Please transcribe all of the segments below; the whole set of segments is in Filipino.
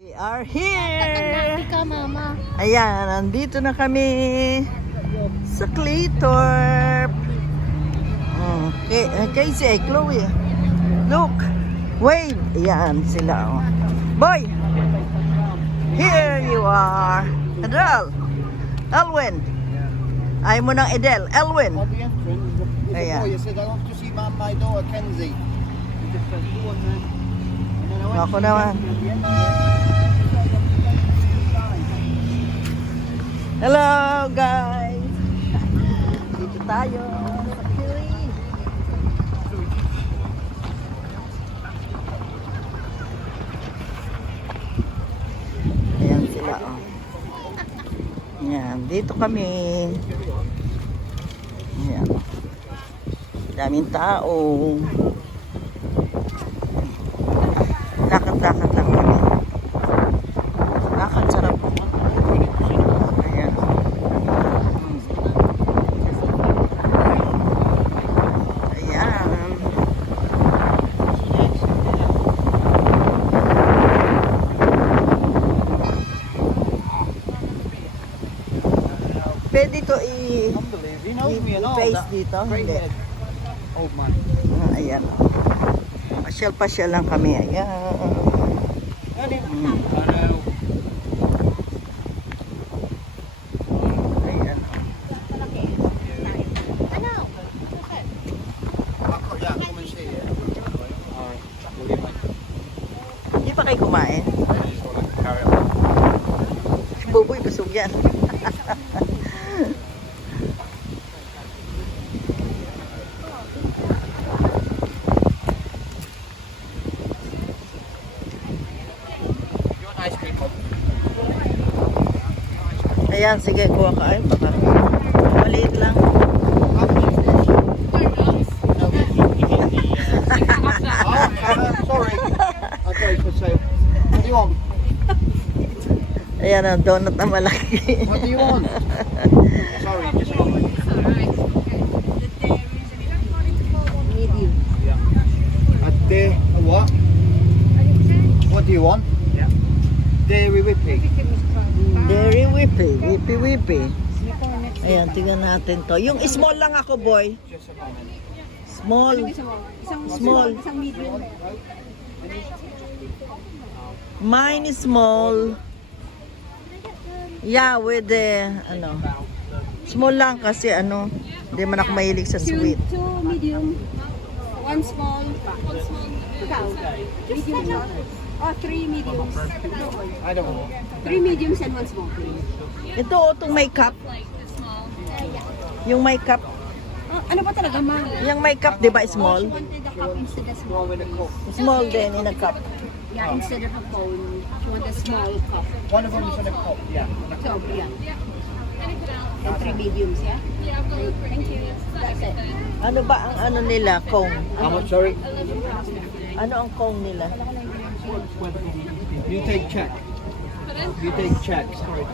We are here! Ka, mama. Ayan, nandito na kami sa Claythorpe. Casey, Chloe. Look, wave. Ayan sila. Oh. Boy, here you are. Adel, Elwin. Ayaw mo ng Edel, Elwin. Ayan. You said I want to see my daughter Kenzie. Ako naman. Hello guys! Dito tayo sa Philly. Ayan sila. Oh. Ayan, dito kami. Ayan. Daming tao. Lakad-lakad lang kami. Lakad sarap. Ayan. Ayan. Pwede to He knows me and all i-face that. dito? Great Hindi. head. Old man. Ayan. Pasyal-pasyal lang kami. Ayan. Ayan. Yeah, come and see it. Alright. Hindi pa kayo kumain? Just want to carry on. Buboy, busog yan. Ice cream. Ayan, sige, kuha ka. Ay, baka. Maliit lang. Sorry. I thought it was sale. What do you want? Ayan ang donut na malaki. What do you want? Sorry, just one. Medium. A what? What do you want? Yeah. Dairy whipping. Very whippy. Whippy, whippy. Ayan, tingnan natin to. Yung small lang ako, boy. Just a moment. Small. Small. Isang medium. Mine is small. Yeah, with the, ano. Small lang kasi, ano, hindi man ako mahilig sa sweet. Two medium. One small. Ikaw. Medium lang. Oh, three mediums. I don't want. Three mediums and one small, please. Ito, itong may cup. Yung may cup. Ano ba talaga, ma? Yung may cup, di ba, small? She wanted a cup instead of small. With a cup. Small din in a cup. Yeah, instead of a phone, she wanted a small cup. One of them is in a cup. Yeah. So, yeah. And three mediums, yeah? Thank you. That's it. Ano ba ang ano nila, cone? How much? Sorry. Ano ang cone nila? You take check. You take check. Sorry.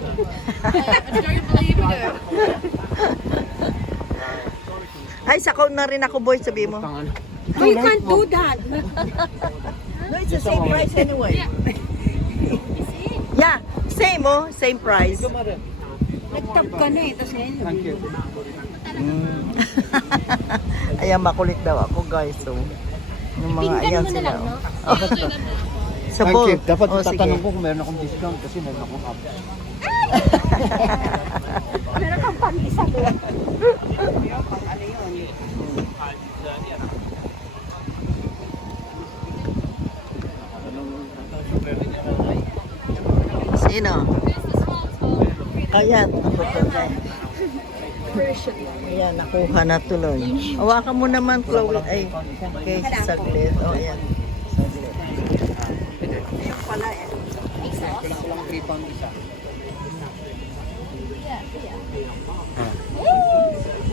Ay, sa cone na rin ako, boy, sabi mo. Tangan. No, you can't do that. No, it's the same price anyway. Yeah, same oh, same price. Nag-tap ka na eh, tapos ngayon. Thank you. Ayan, makulit daw ako, guys. So, yung mga Pinggan ayan mo na sila. lang, no? Oh. Sa Thank bowl. you. Dapat Oh, sige. tatanong ko kung meron akong discount kasi meron akong app. Meron kang pang-isa doon. Sino? Ayan, ako to, guys. Ayan, nakuha na tuloy. Hawakan mo naman, Chloe. Ay, okay, saglit. O, ayan. Saglit. Yung pala, eh. Kailangan ko lang 3 pound isa.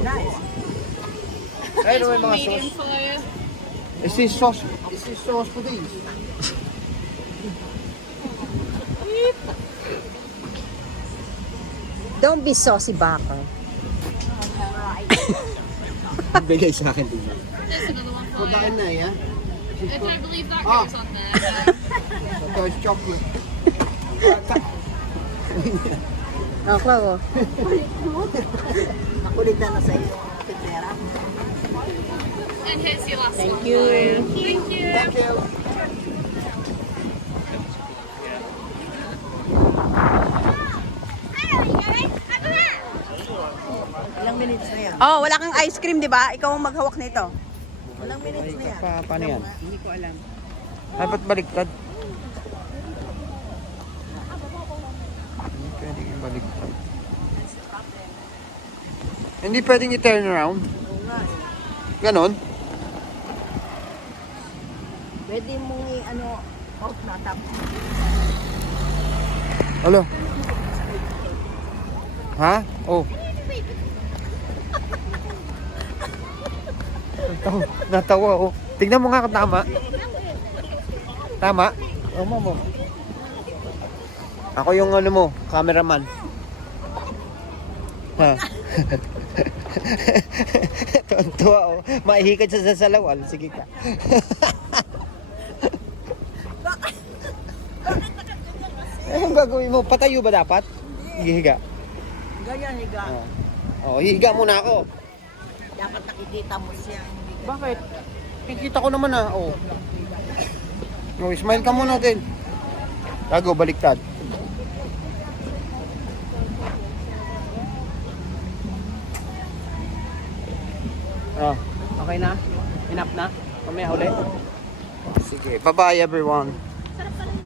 Nice. Ay, ano yung mga sauce? Is this sauce for these? Don't be saucy, baka. Bigay sa akin din. There's another one for Put that you. in there, yeah? I don't believe that Ah. goes on there. So there's chocolate. Oh, Clau, oh. Makulit na sa iyo. Pera. And here's your last Thank one. you. Thank you. Thank you. Ilang minutes na yan? Oh, wala kang ice cream, di ba? Ikaw ang maghawak nito. Ilang minutes na yan? Paano yan? Hindi ko alam. Ay, ba't baliktad? Hindi pwedeng baliktad. Hindi pwedeng i-turn around. Oo nga. Ganon. Pwede mong i-ano, off na tapos. Alo. Ha? Oh. Natawa, oh. Tignan mo nga kung tama. Tama? Tama mo. Ako yung ano mo, cameraman. Ha? Tuwa, oh. Maihikad sa sasalawal. Sige ka. Anong gagawin mo? Patayo ba dapat? Higa. Ganyan, higa. Oh, higa muna ako. Dapat nakikita mo siya. Hindi ka- Bakit? Kikita ko naman ah. Oh. Oh, smile ka muna din. Gago, baliktad. Oh, okay na? Enough na? Mamaya ulit? Sige, bye-bye everyone.